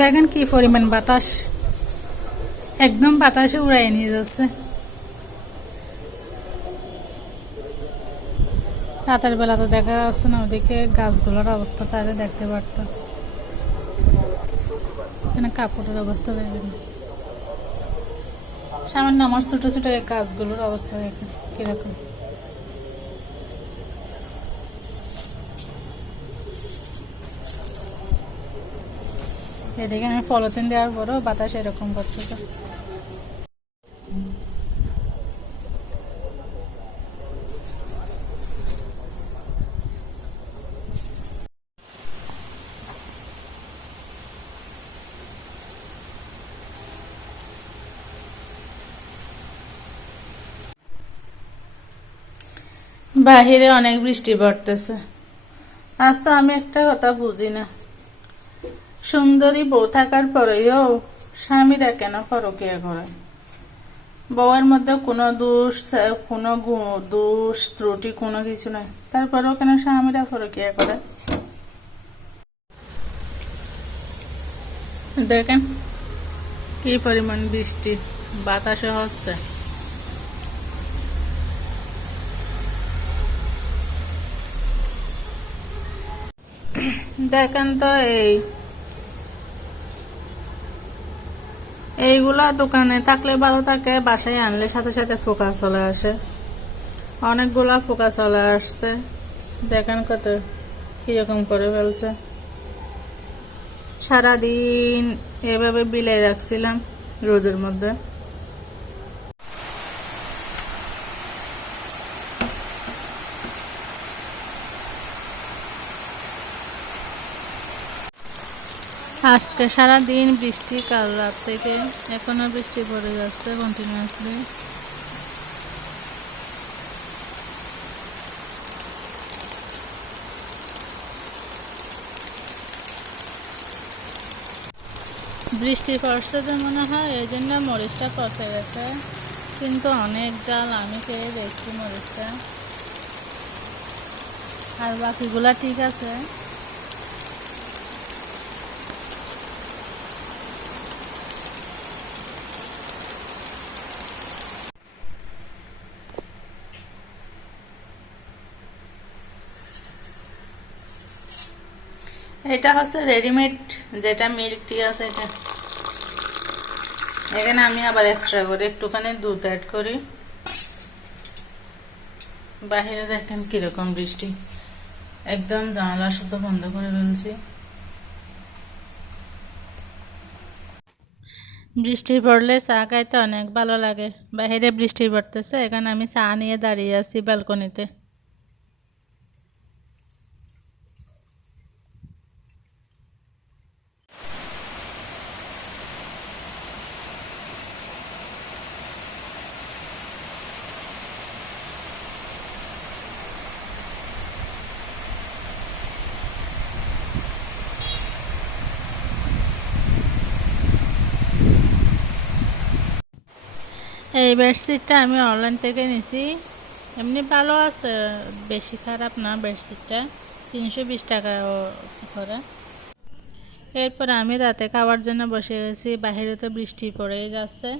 দেখেন কি পরিমাণ বাতাস, একদম বাতাসে উড়াই নিয়ে যাচ্ছে। রাতের বেলা তো দেখা যাচ্ছে না, ওদিকে গাছগুলোর অবস্থা তাহলে দেখতে পারতাম। এখানে কাপড়ের অবস্থা দেখবেন, সামান্য আমার ছোট ছোট এই গাছগুলোর অবস্থা দেখেন কিরকম। এদিকে আমি পলিথিন দেওয়ার পরেও বাতাস এরকম করতেছে। বাহিরে অনেক বৃষ্টি পড়তেছে। আচ্ছা, আমি একটা কথা বুঝি না, সুন্দরী বউ থাকার পরেও স্বামীরা কেন পরকীয়া করে? বউয়ের মধ্যে কোনো দোষ, কোনো দোষ ত্রুটি কোনো কিছু নাই, তারপরেও কেন স্বামীরা পরকীয়া করে? দেখেন কি পরিমাণ বৃষ্টি, বাতাসে হচ্ছে। দেখেন তো এইগুলা দোকানে থাকলে ভালো থাকে, বাসায় আনলে সাথে সাথে পোকা চলে আসে। অনেকগুলা পোকা চলে আসছে, দেখেন কত কিরকম করে ফেলছে। সারাদিন এভাবে বিলাই রাখছিলাম রোদের মধ্যে। আজকে সারাদিন বৃষ্টি, কাল রাত থেকে এখনো বৃষ্টি পড়ে যাচ্ছে কন্টিনিউয়াসলি। বৃষ্টি পড়ছে তো মনে হয় এই জন্য মরিচটা পচে গেছে, কিন্তু অনেক জাল, আমি খেয়ে দেখছি মরিচটা, আর বাকিগুলা ঠিক আছে। এটা হচ্ছে রেডিমেড, যেটা মিল্ক টি আছে এটা। এখানে আমি আবার এক্সট্রা করে একটুখানি দুধ অ্যাড করি। বাহিরে দেখেন কিরকম বৃষ্টি, একদম জানালা শুদ্ধ বন্ধ করে ফেলছি। বৃষ্টি পড়লে চা খাইতে অনেক ভালো লাগে। বাহিরে বৃষ্টি পড়তেছে, এখানে আমি চা নিয়ে দাঁড়িয়ে আছি ব্যালকনিতে। এই বেডশিটটা আমি অনলাইন থেকে নিছি, এমনি ভালো আছে, বেশি খারাপ না বেডশিটটা, 320 টাকা করে। এরপর আমি রাতে খাওয়ার জন্য বসে গেছি, বাহিরে তো বৃষ্টি পড়েই যাচ্ছে।